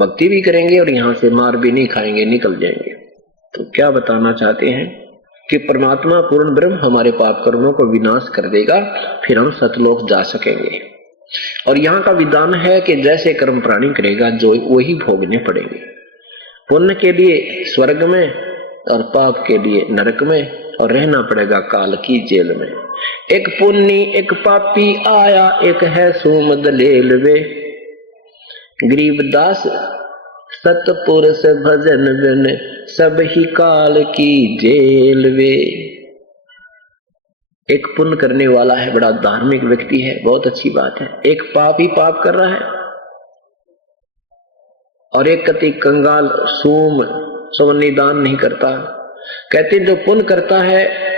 भक्ति भी करेंगे और यहाँ से मार भी नहीं खाएंगे, निकल जाएंगे। तो क्या बताना चाहते हैं कि परमात्मा पूर्ण ब्रह्म हमारे पाप कर्मों को विनाश कर देगा, फिर हम सतलोक जा सकेंगे। और यहाँ का विधान है कि जैसे कर्म प्राणी करेगा जो वही भोगने पड़ेंगे। पुण्य के लिए स्वर्ग में और पाप के लिए नरक में, और रहना पड़ेगा काल की जेल में। एक पुण्य एक पापी आया, एक है सुमद लेल वे, गरीबदास सतपुरुष भजन बिन, सब ही काल की जेल वे। एक पुण्य करने वाला है, बड़ा धार्मिक व्यक्ति है, बहुत अच्छी बात है। एक पाप ही पाप कर रहा है, और एक कति कंगाल सूम स्वनिदान नहीं करता। कहते जो पुण्य करता है,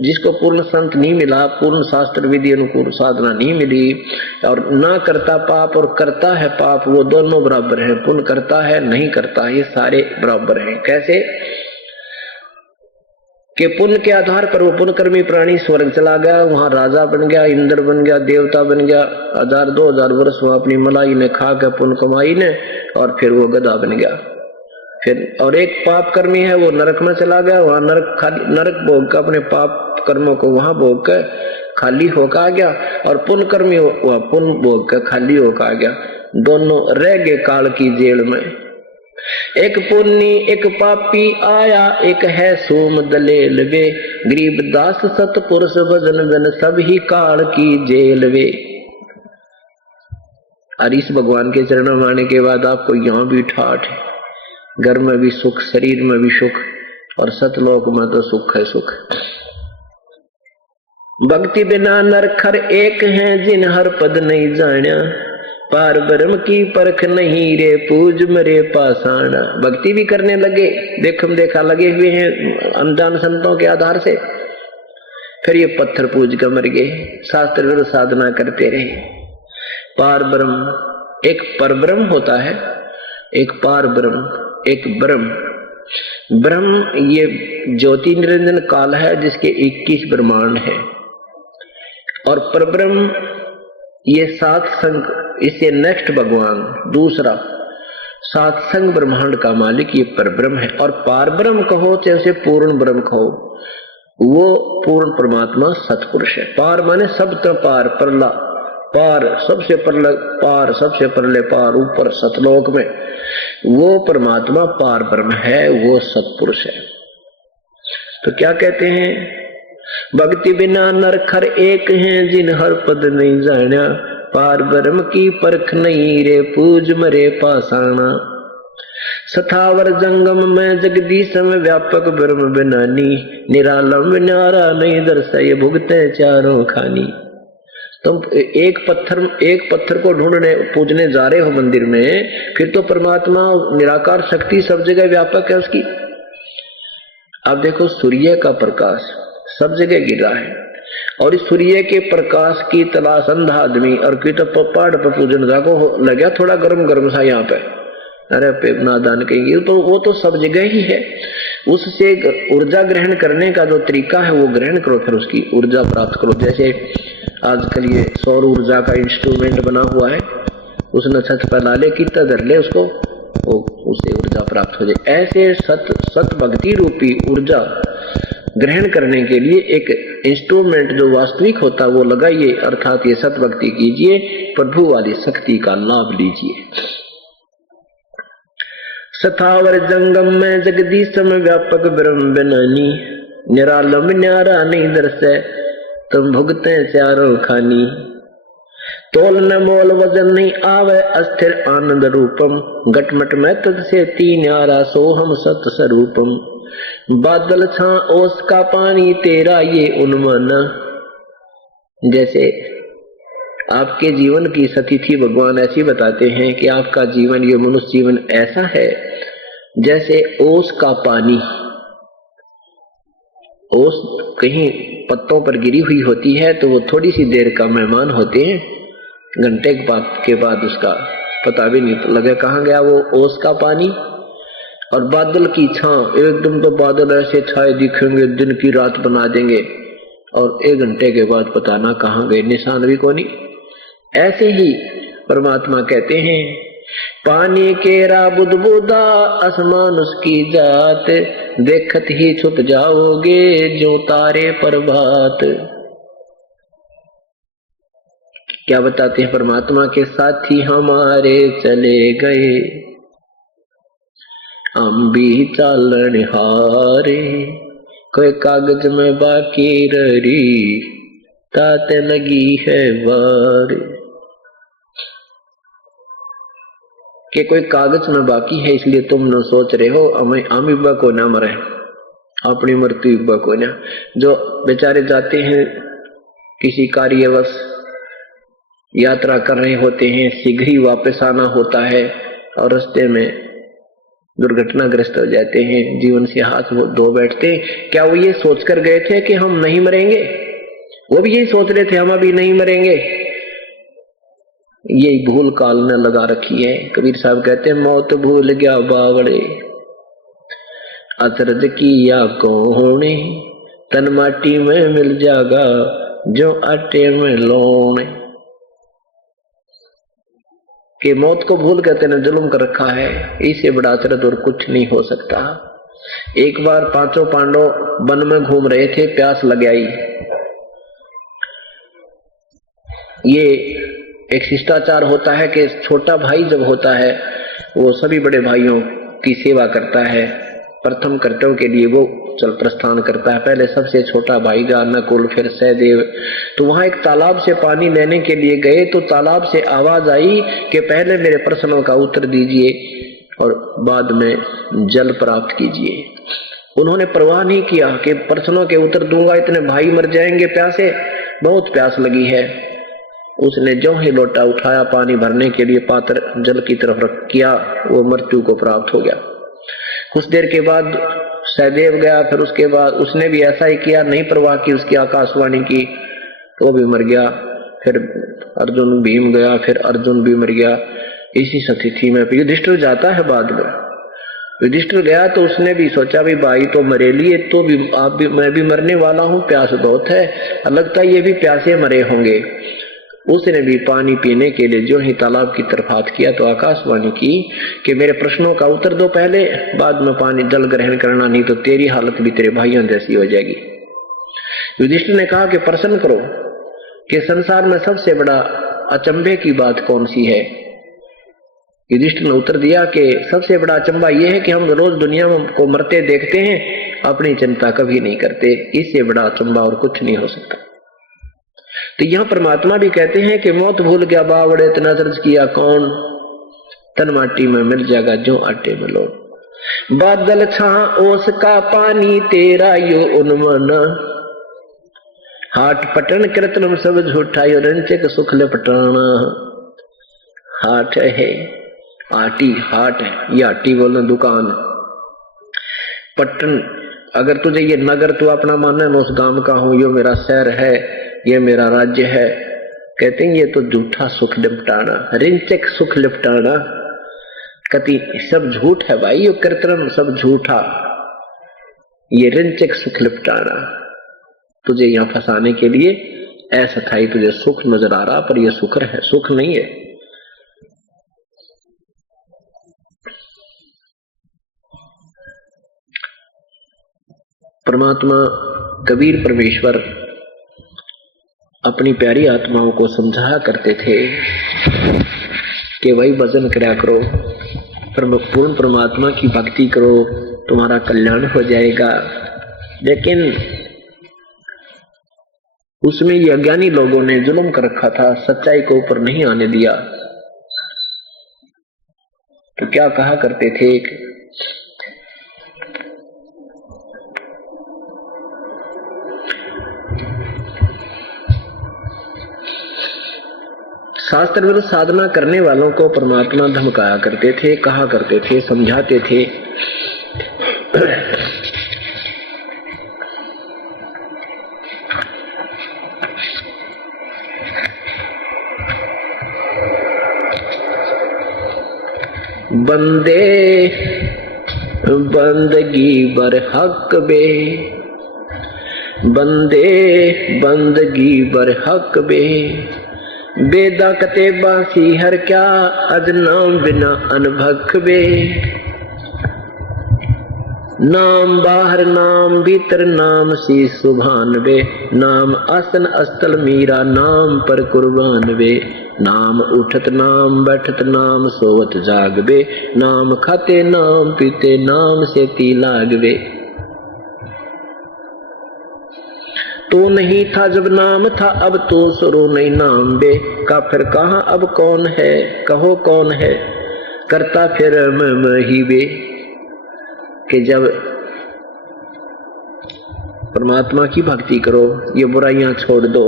जिसको पूर्ण संत नहीं मिला, पूर्ण शास्त्र विधि अनुकूल साधना नहीं मिली, और ना करता पाप और करता है पाप, वो दोनों बराबर हैं। पुण्य करता है नहीं करता, ये सारे बराबर हैं। कैसे कि पुण्य के आधार पर वो पुण्यकर्मी प्राणी स्वर्ग चला गया, वहां राजा बन गया, इंद्र बन गया, देवता बन गया, 1000-2000 वर्ष वहां अपनी मलाई ने खा के पुण्य कमाई ने, और फिर वो गधा बन गया। फिर और एक पाप कर्मी है, वो नरक में चला गया, वहां नरक भोग कर अपने पाप कर्मों को वहां भोग कर खाली होकर आ गया, और पुण्य कर्मी वह पुण्य भोग कर खाली होकर आ गया। दोनों रह गए काल की जेल में। एक पुण्य एक पापी आया, एक है सोम दलेल वे, गरीबदास सतपुरुष भजन बिन, सब ही काल की जेल वे। और इस भगवान के चरणों में आने के बाद आपको यहाँ भी ठाठ है, घर में भी सुख, शरीर में भी सुख, और सतलोक में तो सुख है सुख। भक्ति बिना नरखर एक है, जिन हर पद नहीं जाना, पार ब्रह्म की परख नहीं रे, पूज मरे पाषाण। भक्ति भी करने लगे, देखम देखा लगे हुए हैं अनजान संतों के आधार से, फिर ये पत्थर पूज कर मर गए, शास्त्र विरुद्ध साधना करते रहे। पार ब्रह्म एक परब्रह्म होता है, एक पार ब्रह्म, एक ब्रह्म। ब्रह्म ये ज्योति निरंजन काल है, जिसके 21 ब्रह्मांड है, और परब्रह्म ये 7 संग, इससे नेक्स्ट भगवान दूसरा 7 संग ब्रह्मांड का मालिक ये परब्रह्म है। और पार ब्रह्म कहो चाहे पूर्ण ब्रह्म कहो, वो पूर्ण परमात्मा सतपुरुष है। पार माने सब तरह पार, परला पार, सबसे परले पार, सबसे परले पार, ऊपर सतलोक में वो परमात्मा पार ब्रह्म है, वो सतपुरुष है। तो क्या कहते हैं, भक्ति बिना नरखर एक हैं, जिन हर पद नहीं जाना, पार ब्रह्म की परख नहीं रे, पूज मरे पाषाणा। सथावर जंगम में जगदीश में व्यापक ब्रह्म बिनानी, निरालम न्यारा नहीं दर्शाए, भुगते चारों खानी। तुम एक पत्थर को ढूंढने पूजने जा रहे हो मंदिर में, फिर तो परमात्मा निराकार शक्ति सब जगह व्यापक है उसकी। अब देखो सूर्य का प्रकाश सब जगह गिर रहा है, और इस सूर्य के प्रकाश की तलाश अंधा आदमी, और कोई तो पहाड़ पर पूजन जाको लगा थोड़ा गर्म गर्म सा यहाँ पे, अरे पे नादान कहेंगे, तो वो तो सब जगह ही है। उससे ऊर्जा ग्रहण करने का जो तरीका है वो ग्रहण करो, फिर उसकी ऊर्जा प्राप्त करो। जैसे आजकल ये सौर ऊर्जा का इंस्ट्रूमेंट बना हुआ है, उसने छत पर डाले कितना धर ले उसको, वो उससे ऊर्जा प्राप्त हो जाए। ऐसे सत भक्ति रूपी ऊर्जा ग्रहण करने के लिए एक इंस्ट्रूमेंट जो वास्तविक होता है वो लगाइए, अर्थात ये सत भक्ति कीजिए, प्रभु वाली शक्ति का लाभ लीजिए। सथावर जंगम में जगदीश में व्यापक ब्रह्म बिनानी, निरालम न्यारा नहीं दर्शे, तुम भुगते चारों खानी। तोल न मोल वजन नहीं आवे, अस्थिर आनंद रूपम, घटमट में तुझसे तीन आरा, सोहम सत स्वरूपम। बादल छा ओस का पानी, तेरा ये उन्माना। जैसे आपके जीवन की सतिथि भगवान ऐसी बताते हैं कि आपका जीवन, ये मनुष्य जीवन ऐसा है जैसे ओस का पानी। ओस कहीं पत्तों पर गिरी हुई होती है तो वो थोड़ी सी देर का मेहमान होते हैं, घंटे के बाद उसका पता भी नहीं लगे कहाँ गया वो ओस का पानी। और बादल की छां, एकदम तो बादल ऐसे छाए दिखेंगे, दिन की रात बना देंगे, और 1 घंटे के बाद पता ना कहाँ गए, निशान भी कोई नहीं। ऐसे ही परमात्मा कहते हैं पानी केरा बुदबुदा आसमान उसकी जात, देखत ही छुप जाओगे जो तारे प्रभात। क्या बताते हैं परमात्मा के साथी हमारे चले गए, हम भी चालन हारे, कोई कागज में बाकी रही ताते लगी है वार। कि कोई कागज में बाकी है इसलिए तुम न सोच रहे हो हम इब्बा को ना मरे, अपनी मृत्यु इब्बा को ना। जो बेचारे जाते हैं किसी कार्यवश यात्रा कर रहे होते हैं, शीघ्र ही वापस आना होता है और रास्ते में दुर्घटनाग्रस्त हो जाते हैं, जीवन से हाथ धो बैठते हैं। क्या वो ये सोचकर गए थे कि हम नहीं मरेंगे? वो भी यही सोच रहे थे हम अभी नहीं मरेंगे। यही भूल काल ने लगा रखी है। कबीर साहब कहते हैं मौत भूल गया बावड़े, अचरज किया कौने, तन माटी में मिल जागा जो आटे में लौने। कि मौत को भूल के तेने जुल्म कर रखा है, इससे बड़ा अचरज और कुछ नहीं हो सकता। एक बार पांचों पांडव वन में घूम रहे थे, प्यास लग आई। ये एक शिष्टाचार होता है कि छोटा भाई जब होता है वो सभी बड़े भाइयों की सेवा करता है, प्रथम कर्तव्य के लिए वो चल प्रस्थान करता है। पहले सबसे छोटा भाई जा नकुल, फिर सहदेव। तो वहां एक तालाब से पानी लेने के लिए गए तो तालाब से आवाज आई कि पहले मेरे प्रश्नों का उत्तर दीजिए और बाद में जल प्राप्त कीजिए। उन्होंने परवाह नहीं किया कि प्रश्नों के उत्तर दूंगा इतने भाई मर जाएंगे प्यासे, बहुत प्यास लगी है। उसने जो ही लोटा उठाया पानी भरने के लिए पात्र जल की तरफ रख किया, वो मृत्यु को प्राप्त हो गया। कुछ देर के बाद सहदेव गया, फिर उसके बाद उसने भी ऐसा ही किया, नहीं परवाह की उसकी आकाशवाणी की, वो भी मर गया। फिर अर्जुन भीम गया, फिर अर्जुन भी मर गया। इसी स्थिति में युधिष्ठिर जाता है। बाद में युधिष्ठिर गया तो उसने भी सोचा भी भाई तो मरे लिए, तो भी आप भी मैं भी मरने वाला हूँ, प्यास बहुत है, लगता है ये भी प्यासे मरे होंगे। उसने भी पानी पीने के लिए जो ही तालाब की तरफ हाथ किया तो आकाशवाणी की कि मेरे प्रश्नों का उत्तर दो पहले, बाद में पानी जल ग्रहण करना, नहीं तो तेरी हालत भी तेरे भाइयों जैसी हो जाएगी। युधिष्ठिर ने कहा कि प्रश्न करो कि संसार में सबसे बड़ा अचंभे की बात कौन सी है। युधिष्ठिर ने उत्तर दिया कि सबसे बड़ा अचंभा यह है कि हम रोज दुनिया को मरते देखते हैं, अपनी चिंता कभी नहीं करते, इससे बड़ा अचंभा और कुछ नहीं हो सकता। तो यहां परमात्मा भी कहते हैं कि मौत भूल गया बावड़े, इतना अचरज किया कौन, तन माटी में मिल जाएगा जो आटे में लो। बादल छा ओस का पानी तेरा यो उन्मन, हाट पटन कृत्रिम सब झूठा यो रंचक सुख लपटाना। हाट है आटी, हाट है ये आटी बोलना दुकान। पटन अगर तुझे ये नगर तू अपना मानना, मैं उस गांव का हूं, यो मेरा शहर है, ये मेरा राज्य है, कहते हैं ये तो झूठा सुख लिपटाना, रिंचक सुख लिपटाना। कति सब झूठ है भाई, ये कृत्रिम सब झूठा, ये रिंचक सुख लिपटाना। तुझे यहां फंसाने के लिए ऐसा था, तुझे सुख नजर आ रहा पर ये सुख है, सुख नहीं है। परमात्मा कबीर परमेश्वर अपनी प्यारी आत्माओं को समझाया करते थे कि भाई भजन करया करो, पूर्ण परमात्मा की भक्ति करो, तुम्हारा कल्याण हो जाएगा। लेकिन उसमें ये अज्ञानी लोगों ने जुल्म कर रखा था, सच्चाई को ऊपर नहीं आने दिया। तो क्या कहा करते थे, शास्त्र विरुद्ध साधना करने वालों को परमात्मा धमकाया करते थे, कहा करते थे, समझाते थे। बंदे बंदगी बर हक बे, बंदे बंदगी बर हक बे, बेदा कते बासी हर क्या अज नाम बिना अनभख बे। नाम बाहर नाम भीतर नाम सी सुभान बे। नाम आसन अस्तल मीरा नाम पर कुर्बान बे। नाम उठत नाम बैठत नाम सोवत जाग बे। नाम खाते नाम पीते नाम से ती लाग बे। तो नहीं था जब नाम था अब तो सुरो नहीं नाम बे। का फिर कहा अब कौन है कहो कौन है करता फिर मैं ही बे। कि जब परमात्मा की भक्ति करो, ये बुराइयां छोड़ दो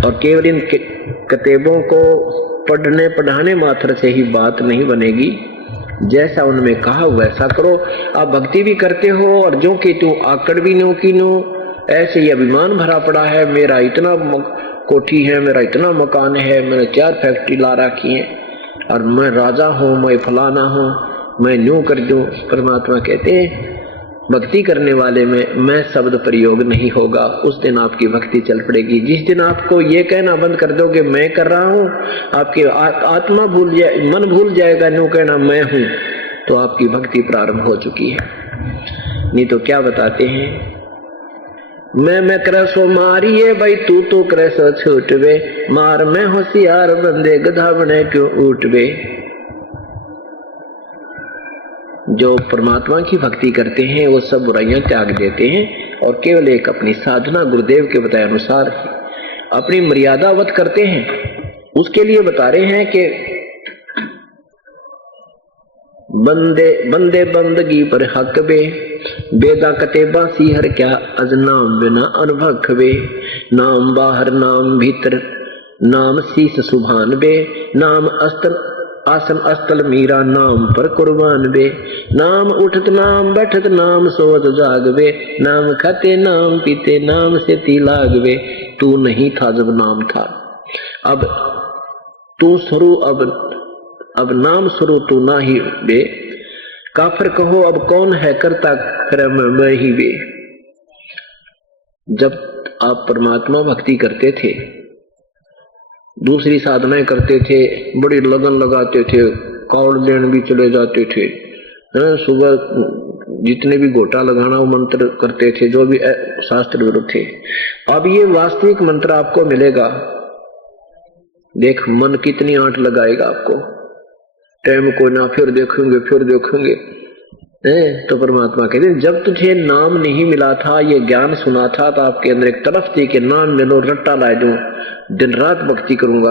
और केवल इन किताबों को पढ़ने पढ़ाने मात्र से ही बात नहीं बनेगी। जैसा उनमें कहा वैसा करो। आप भक्ति भी करते हो और जो कि तू आकड़ भी नो की नो, ऐसे ही अभिमान भरा पड़ा है, मेरा इतना कोठी है, मेरा इतना मकान है, मैंने 4 फैक्ट्री ला रखी है और मैं राजा हूँ, मैं फलाना हूँ, मैं न्यू कर दूं। परमात्मा कहते हैं भक्ति करने वाले में मैं शब्द प्रयोग नहीं होगा, उस दिन आपकी भक्ति चल पड़ेगी। जिस दिन आपको ये कहना बंद कर दोगे मैं कर रहा हूँ, आपकी आत्मा भूल जाए, मन भूल जाएगा न्यू कहना मैं हूँ, तो आपकी भक्ति प्रारंभ हो चुकी है। नहीं तो क्या बताते हैं, मैं करे सो मारिए भाई तू तो करे सो छूटवे। मार में होशियार बंदे गधा बने क्यों उठवे। जो परमात्मा की भक्ति करते हैं वो सब बुराइयां त्याग देते हैं और केवल एक अपनी साधना गुरुदेव के बताए अनुसार अपनी मर्यादावत करते हैं। उसके लिए बता रहे हैं कि बंदे बंदे बंदगी पर हक बे। बेदा कतेबा सीहर क्या अज नाम बिना अनुभख बे। नाम बाहर नाम भीतर नाम शीस सुभान बे। नाम अस्तर आसन अस्तल मीरा नाम पर कुर्बान बे। नाम उठत नाम बैठत नाम सोवत जाग बे। नाम खाते नाम पीते नाम से ती लाग बे। तू नहीं था जब नाम था, अब तू शुरू, अब नाम शुरू तू ना ही बे। काफिर कहो अब कौन है करता कर्म मैं ही बे। जब आप परमात्मा भक्ति करते थे, दूसरी साधनाएं करते थे, बड़ी लगन लगाते थे, कावड़ लेन भी चले जाते थे, सुबह जितने भी गोटा लगाना वो मंत्र करते थे, जो भी शास्त्र विरुद्ध थे। अब ये वास्तविक मंत्र आपको मिलेगा। देख मन कितनी आंट लगाएगा आपको, टाइम को ना फिर देखेंगे तो परमात्मा कहते हैं जब तुझे नाम नहीं मिला था, ये ज्ञान सुना था, तो आपके अंदर एक तरफ थी कि नाम मिलो रट्टा ला दूं, दिन रात भक्ति करूंगा।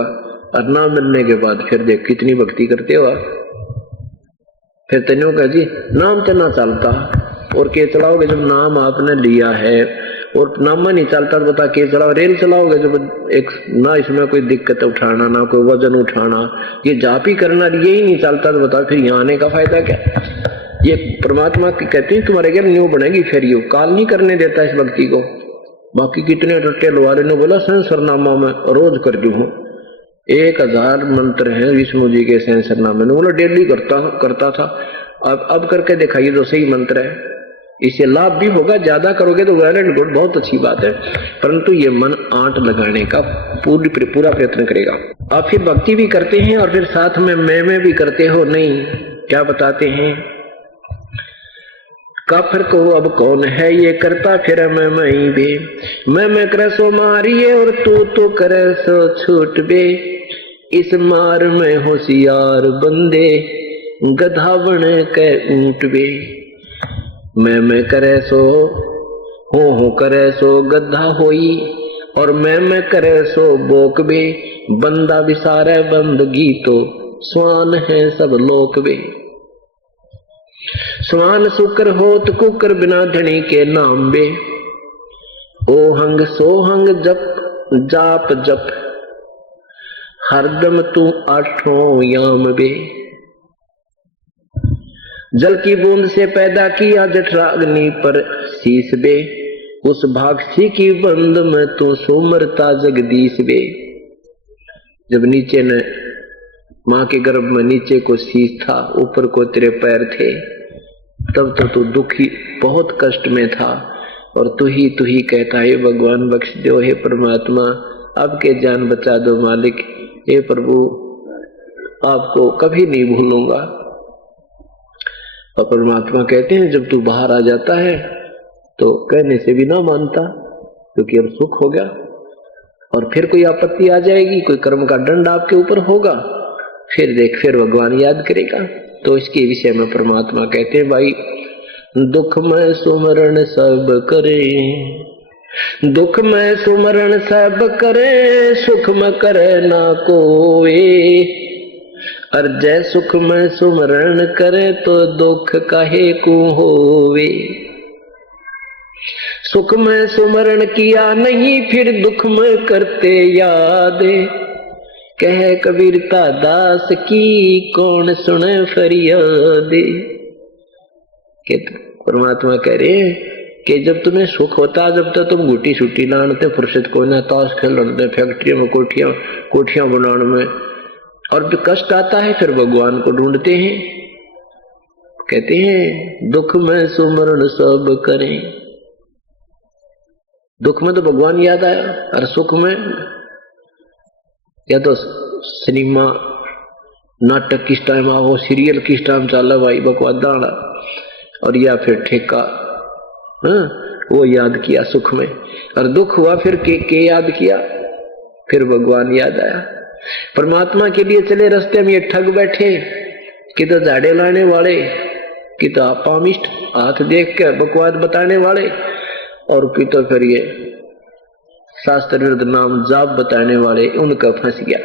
और नाम मिलने के बाद फिर देख कितनी भक्ति करते हो आप। फिर तेनों कह जी नाम तो ना चलता, और के चलाओगे जब नाम आपने लिया है, और नाम नहीं चलता तो बता के चलाओ। रेल चलाओगे जब एक ना इसमें कोई दिक्कत उठाना, ना कोई वजन उठाना, ये जापी करना, ये ही नहीं चलता तो बता फिर यहाँ आने का फायदा क्या। ये परमात्मा की कहते हैं तुम्हारे क्या न्यू बनेगी, फिर यू काल नहीं करने देता इस भक्ति को। बाकी कितने रट्टे लवारे ने बोला सहस्रनामा में रोज कर दू हूँ, 1000 मंत्र हैं विष्णु जी के सहस्रनामे में, बोला डेली करता था। अब करके देखा ये तो सही मंत्र है, इससे लाभ भी होगा, ज्यादा करोगे तो वेल एंड गुड, बहुत अच्छी बात है, परंतु ये मन आंट लगाने का पूरा प्रयत्न करेगा। आप फिर भक्ति भी करते हैं और फिर साथ में मैं भी करते हो। नहीं, क्या बताते हैं, काफिर को अब कौन है ये करता फिर मैं ही बे। मैं करे सो मारिए और तू तो करे सो छूट बे। इस मार में होशियार बंदे गधा बने के ऊंट बे। मैं करे सो हो करे सो गधा होई, और मैं करे सो बोक बे। बंदा विसारे बंदगी तो स्वान है सब लोक बे। स्वान सुकर होत कुकर बिना धनी के नाम बे। ओहंग सोहंग जप जाप जप हरदम तू आठों याम बे। जल की बूंद से पैदा किया जठराग्नि पर शीश बे। उस भागसी की बंद में तू सुमरता जगदीश बे। जब नीचे न माँ के गर्भ में नीचे को शीश था, ऊपर को तेरे पैर थे, तब तो तू दुखी बहुत कष्ट में था, और तू ही कहता है भगवान बख्श दो, हे परमात्मा अब के जान बचा दो मालिक, हे प्रभु आपको कभी नहीं भूलूंगा। और परमात्मा कहते हैं जब तू बाहर आ जाता है तो कहने से भी ना मानता, क्योंकि अब सुख हो गया, और फिर कोई आपत्ति आ जाएगी, कोई कर्म का दंड आपके ऊपर होगा, फिर देख फिर भगवान याद करेगा। तो इसके विषय में परमात्मा कहते हैं भाई दुख में सुमरण सब करे, दुख में सुमरण सब करे, सुख में करे ना कोई, और जय सुख में सुमरण करे तो दुख काहे को होवे। सुख में सुमरण किया नहीं फिर दुख में करते याद, कह कबीरता दास की कौन सुने फरियाद। परमात्मा कह रहे हैं कि जब तुम्हें सुख होता, जब तक तुम गुटी सुटी लानते, फुर्सत को ना ताश खेलते, फैक्ट्रियों में कोठियां बनाने में, और जो कष्ट आता है फिर भगवान को ढूंढते हैं। कहते हैं दुख में सुमरण सब करें, दुख में तो भगवान याद आया, और सुख में या तो सिनेमा नाटक किस टाइम आओ, सीरियल किस टाइम चला भाई बकवास दाड़ा, और या फिर ठेका, वो याद किया सुख में, और दुख हुआ फिर के याद किया, फिर भगवान याद आया। परमात्मा के लिए चले रास्ते में ये ठग बैठे कि तो झाड़े लाने वाले, कि तो पामिष्ट हाथ देख के बकवास बताने वाले, और कि तो फिर ये शास्त्र विरुद्ध नाम जाप बताने वाले, उनका फंस गया,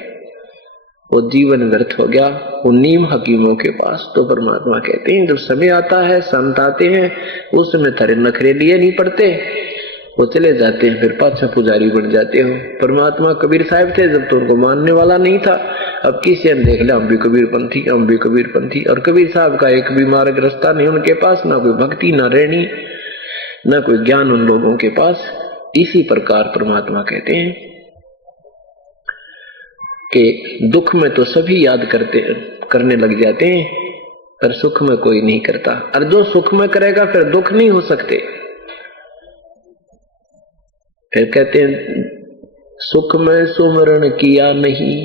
वो जीवन व्यर्थ हो गया, वो नीम हकीमों के पास। तो परमात्मा कहते हैं जब समय आता है, संत आते हैं, उस समय थारे नखरे लिए नहीं पड़ते, वो चले जाते हैं, फिर पाछा पुजारी बन जाते हो। परमात्मा कबीर साहब थे जब तो उनको मानने वाला नहीं था, अब किसी ने देख लिया हम भी कबीरपंथी, हम भी कबीरपंथी, और कबीर साहब का एक भी मार्ग रास्ता नहीं उनके पास, ना कोई भक्ति, ना रहनी, ना कोई ज्ञान उन लोगों के पास। इसी प्रकार परमात्मा कहते हैं कि दुख में तो सभी याद करने लग जाते हैं, पर सुख में कोई नहीं करता, और जो सुख में करेगा फिर दुख नहीं हो सकते। फिर कहते हैं सुख में सुमरण किया नहीं,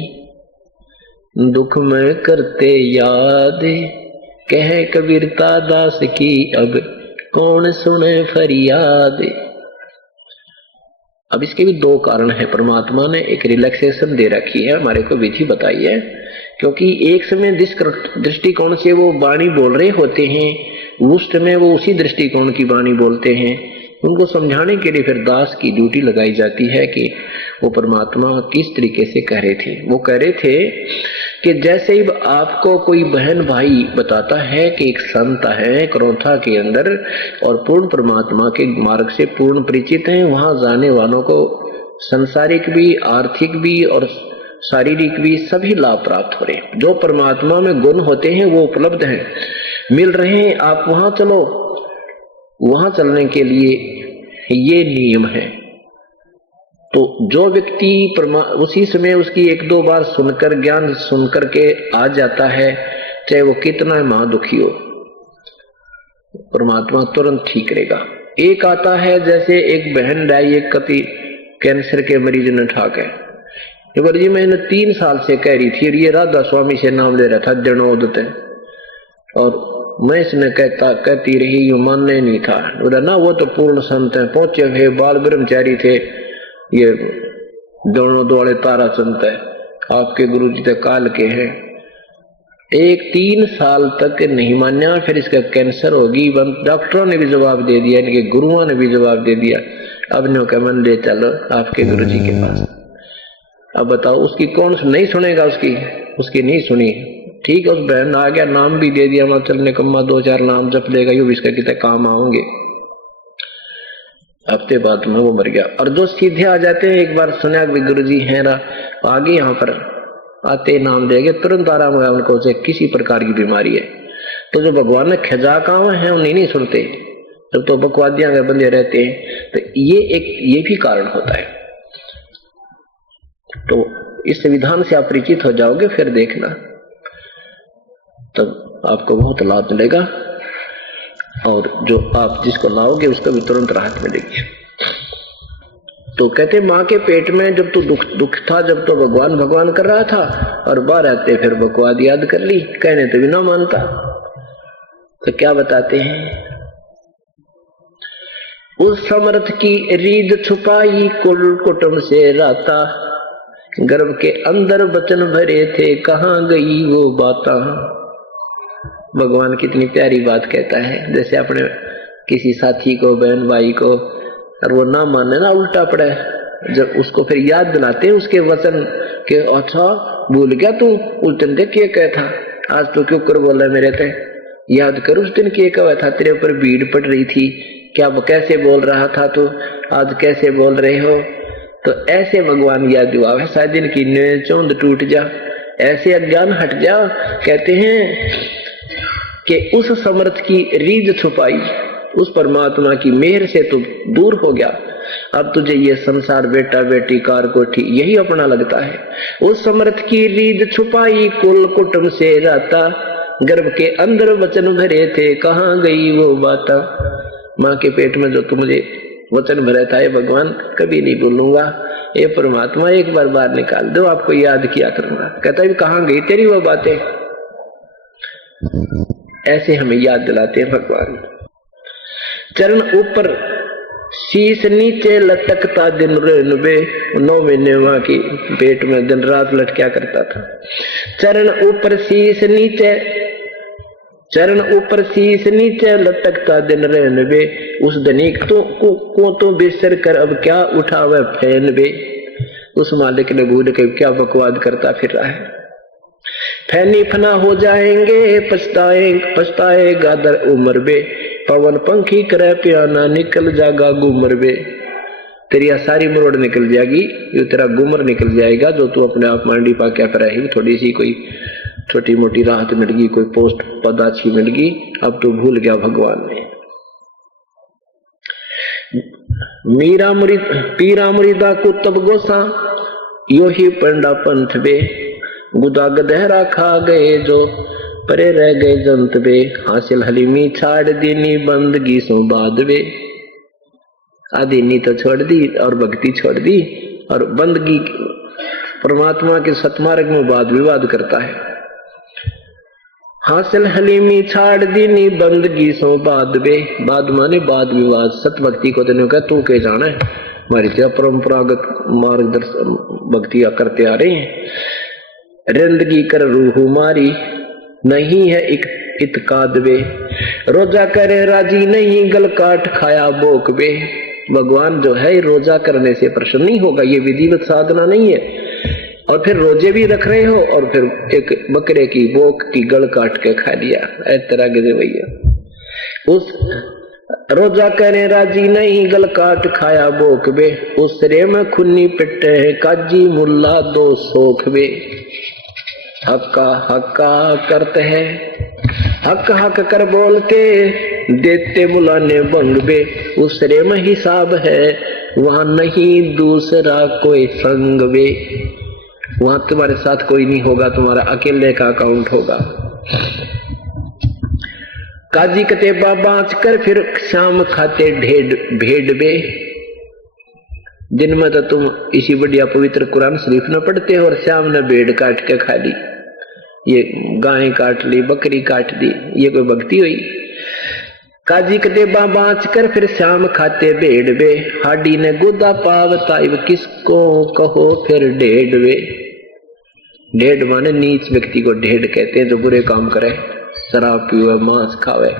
दुख में करते याद, कहे कबीरता दास की अब कौन सुने फरियाद। अब इसके भी दो कारण है, परमात्मा ने एक रिलैक्सेशन दे रखी है, हमारे को विधि बताई है, क्योंकि एक समय जिस दृष्टिकोण से वो वाणी बोल रहे होते हैं, उस समय वो उसी दृष्टिकोण की वाणी बोलते हैं। उनको समझाने के लिए फिर दास की ड्यूटी लगाई जाती है कि वो परमात्मा किस तरीके से कह रहे थे। वो कह रहे थे कि जैसे ही आपको कोई बहन भाई बताता है कि एक संत है क्रोथा के अंदर और पूर्ण परमात्मा के मार्ग से पूर्ण परिचित हैं, वहां जाने वालों को सांसारिक भी, आर्थिक भी और शारीरिक भी सभी लाभ प्राप्त हो रहे हैं। जो परमात्मा में गुण होते हैं वो उपलब्ध हैं, मिल रहे हैं, आप वहां चलो। वहां चलने के लिए ये नियम है। तो जो व्यक्ति उसी समय उसकी एक दो बार सुनकर, ज्ञान सुनकर के आ जाता है, चाहे वो कितना महादुखी हो, परमात्मा तुरंत ठीक करेगा। एक आता है, जैसे एक बहन लाई, एक कति कैंसर के मरीज ने ठाक है, जी मैंने 3 साल से कह रही थी, ये राधा स्वामी से नाम ले रहा था जनोदत, और मैं इसने कहती रही, यू मानने नहीं था। बोला ना वो तो पूर्ण संत है, पहुंचे हुए बाल ब्रह्मचारी थे, ये दोनों द्वारे तारा संत है, आपके गुरु जी तक काल के हैं। 3 साल तक नहीं मान्या, फिर इसका कैंसर होगी। डॉक्टरों ने भी जवाब दे दिया, इनके गुरुओं ने भी जवाब दे दिया, अब नो का मन ले चलो आपके गुरु जी के पास। अब बताओ उसकी कौन नहीं सुनेगा, उसकी नहीं सुनी। ठीक है, उस बहन आ गया, नाम भी दे दिया, वहां चलने कम्मा 2-4 नाम जप लेगा, यू इसका कितने काम आओगे। हफ्ते बाद में वो मर गया। और जो सीधे आ जाते हैं, एक बार सुना भी गुरु जी है ना, आगे यहाँ पर आते नाम देंगे, तुरंत आराम होगा उनको, से किसी प्रकार की बीमारी है। तो जो भगवान ने खजा काम है उन्हें नहीं सुनते, जब तो बकवादियां के बंदे रहते हैं। तो ये भी कारण होता है। तो इस विधान से आप परिचित हो जाओगे, फिर देखना तब आपको बहुत लाभ मिलेगा, और जो आप जिसको लाओगे उसको भी तुरंत राहत मिलेगी। तो कहते माँ के पेट में जब तो दुख था, जब तो भगवान भगवान कर रहा था, और बाहर आते फिर बकवाद याद कर ली, कहने तो भी ना मानता। तो क्या बताते हैं, उस समर्थ की रीद छुपाई कुल कुटुंब से राता, गर्भ के अंदर वचन भरे थे कहाँ गई वो बाता। भगवान कितनी प्यारी बात कहता है, जैसे अपने किसी साथी को, बहन भाई को, और वो ना माने ना, उल्टा पड़े, जब उसको फिर याद दिलाते उसके वचन के, अच्छा भूल गया तू उस दिन देख के कहा था, आज तो क्यों कर बोला मेरे ते, याद कर उस दिन के कहा था, तेरे ऊपर भीड़ पड़ रही थी, क्या कैसे बोल रहा था तू, आज कैसे बोल रहे हो। तो ऐसे भगवान याद दिलावे, शायद दिन की चौंध टूट जा, ऐसे अज्ञान हट जा। कहते हैं कि उस समर्थ की रीझ छुपाई, उस परमात्मा की मेहर से तू दूर हो गया, अब तुझे ये संसार, बेटा बेटी, कार कोठी यही अपना लगता है। उस समर्थ की रीझ छुपाई कुल कुटुंब से राता, गर्भ के अंदर वचन भरे थे कहाँ गई वो बाता। माँ के पेट में जो तू मुझे वचन भरा था, ये भगवान कभी नहीं भूलूंगा, ये परमात्मा एक बार बाहर निकाल दो, आपको याद किया करूंगा। कहता है कहाँ गई तेरी वो बातें, ऐसे हमें याद दिलाते हैं भगवान। चरण ऊपर शीश नीचे लटकता दिन रेनबे, 9 महीने माँ की पेट में दिन रात लटका करता था। चरण ऊपर शीश नीचे लटकता दिन रेनबे, उस धनिक को तो बिसर कर अब क्या उठावे फैन बे। उस मालिक ने भूल के क्या बकवाद करता फिर रहा है। फैनी फना हो जाएंगे पछताएगा दर उम्र बे, पवन पंखी करे पियाना निकल जागा गुमर बे। तेरी सारी मरोड़ निकल जाएगी, ये तेरा गुमर निकल जाएगा, जो तू अपने आप मांडी पा क्या कर रही, थोड़ी सी कोई छोटी मोटी राहत मिल गई, कोई पोस्ट पद अच्छी मिल गई, अब तो भूल गया भगवान ने। पीरा मुरीदा को तब गोसा, यो ही पंडा पंथ बे, गुदा गदहरा खा गए जो परे रह गए जंत बे। हासिल हलीमी छाड़ दीनी बंदगी सो बाद बे। आदि नी तो छोड़ दी और भक्ति छोड़ दी, और बंदगी परमात्मा के सतमार्ग में वाद विवाद करता है। हासिल हलीमी छाड़ दीनी बंदगी सो बाद बे, बाद माने वाद विवाद। सत भक्ति को तेने कहा तू के जाना है, हमारी क्या परंपरागत मार्गदर्शन भक्तियां करते आ रहे हैं। रिंदगी कर रूह मारी नहीं है इतकाद बे, रोजा करे राजी नहीं गल काट खाया बोक बे। भगवान जो है रोजा करने से प्रसन्न नहीं होगा, ये विधिवत साधना नहीं है। और फिर रोजे भी रख रहे हो और फिर एक बकरे की बोक की गल काट के खा लिया, ऐ तरह के भैया। उस रोजा करे राजी नहीं गल काट खाया बोक बे, उस रे में खुन्नी पिट्टे है काजी मुल्ला दो सोख बे। हक्का करते हैं, हक कर बोलते देते बुलाने बंग बे। उस रे में हिसाब है वहां नहीं दूसरा कोई संग बे। वहां तुम्हारे साथ कोई नहीं होगा, तुम्हारा अकेले का अकाउंट होगा। काजी कते बाँच कर फिर शाम खाते भेड़ बे। दिन में तो तुम इसी बढ़िया पवित्र कुरान शरीफ न पढ़ते हो और शाम ने भेड़ काट के खा ली, ये गाय काट ली, बकरी काट दी, ये कोई भक्ति हुई। काजी कते बाँच कर फिर शाम खाते भेड़ बे। हाडी ने गुदा पावता इब किसको कहो फिर ढेड़ बे। ढेड़ माने नीच व्यक्ति को ढेड़ कहते हैं, जो बुरे काम करे, शराब पीवे, मांस खावे,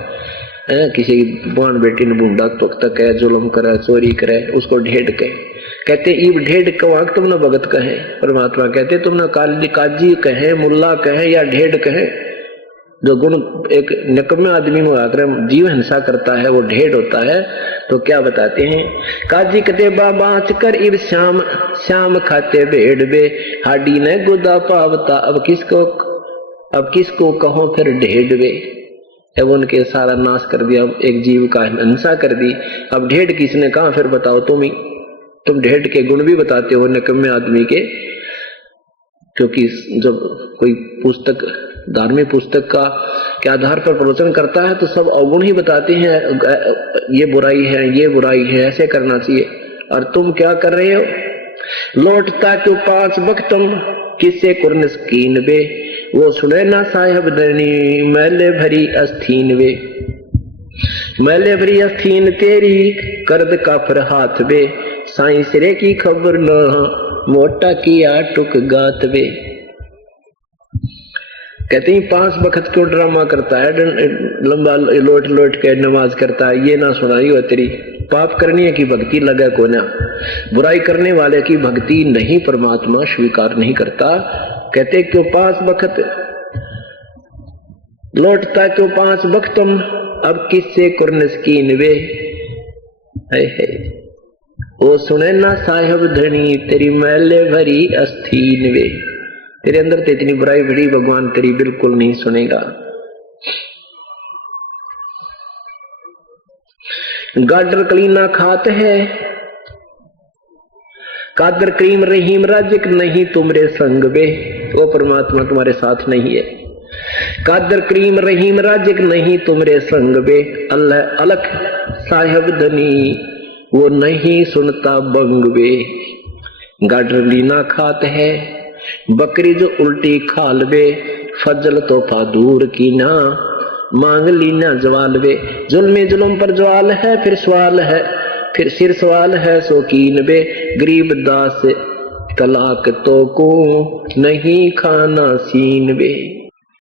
किसी बाण बेटी ने बूंदा तक है, जुल्म करे, चोरी करे, उसको ढेड़ कहते। इब ढेड़ कवाक तुम न भगत कहे। परमात्मा कहते तुम न काजी कहे, मुल्ला कहे या ढेड़ कहे। जो गुण एक निकम्मे आदमी में आकर जीव हिंसा करता है वो ढेड़ होता है। तो क्या बताते हैं, काजी कते बाँच कर इब शाम खाते भेड़ बे। हाडी ने गुदा पावता अब किसको कहो फिर ढेड़ बे। अब उनके सारा नाश कर दिया, एक जीव का हिंसा कर दी, अब ढेड़ किसने कहा फिर बताओ तुम ढेड़ के गुण भी बताते हो निकम्मे आदमी के। क्योंकि जब कोई पुस्तक, धार्मिक पुस्तक के आधार पर प्रवचन करता है तो सब अवगुण ही बताते हैं, ये बुराई है, ये बुराई है, ऐसे करना चाहिए। और तुम क्या कर रहे हो? लौटता क्यों 5 वक्तम किससे कुर्न स्कीन वे, वो सुने ना साहेब धनी मैले भरी अस्थीन वे, मैले भरी अस्थीन तेरी करद का फिर हाथ वे, साई सिरे की खबर न मोटा किया टुक गात वे। कहते हैं 5 वक्त क्यों ड्रामा करता है, लंबा लोट लोट के नमाज करता है, ये ना सुनाई हो तेरी पाप करनी है कि भक्ति लगा को ना, बुराई करने वाले की भक्ति नहीं परमात्मा स्वीकार नहीं करता। कहते क्यों 5 वक्त लौटता क्यों 5 वक्तम अब किससे कुर्नस्कीन वे, है वो सुने ना साहिब धनी तेरी मैले भरी अस्थीन वे, तेरे अंदर तो इतनी बुराई भरी भगवान तेरी बिल्कुल नहीं सुनेगा। गाडर कलीना खात है कादर करीम रहीम राजिक नहीं तुमरे संग वे, वो परमात्मा तुम्हारे साथ नहीं है। कादर करीम रहीम राजिक नहीं तुमरे संग वे, अल्लाह अलग साहिब धनी वो नहीं सुनता बंग वे। गाडर लीना खात है बकरी जो उल्टी खाल वे, फजल तोहफा दूर की ना मांग लीना जवाल वे। जुल्म जुल्म पर जवाल है फिर सवाल है, फिर सिर सवाल है शौकीन वे। गरीब दास तलाक तो को नहीं खाना सीन वे।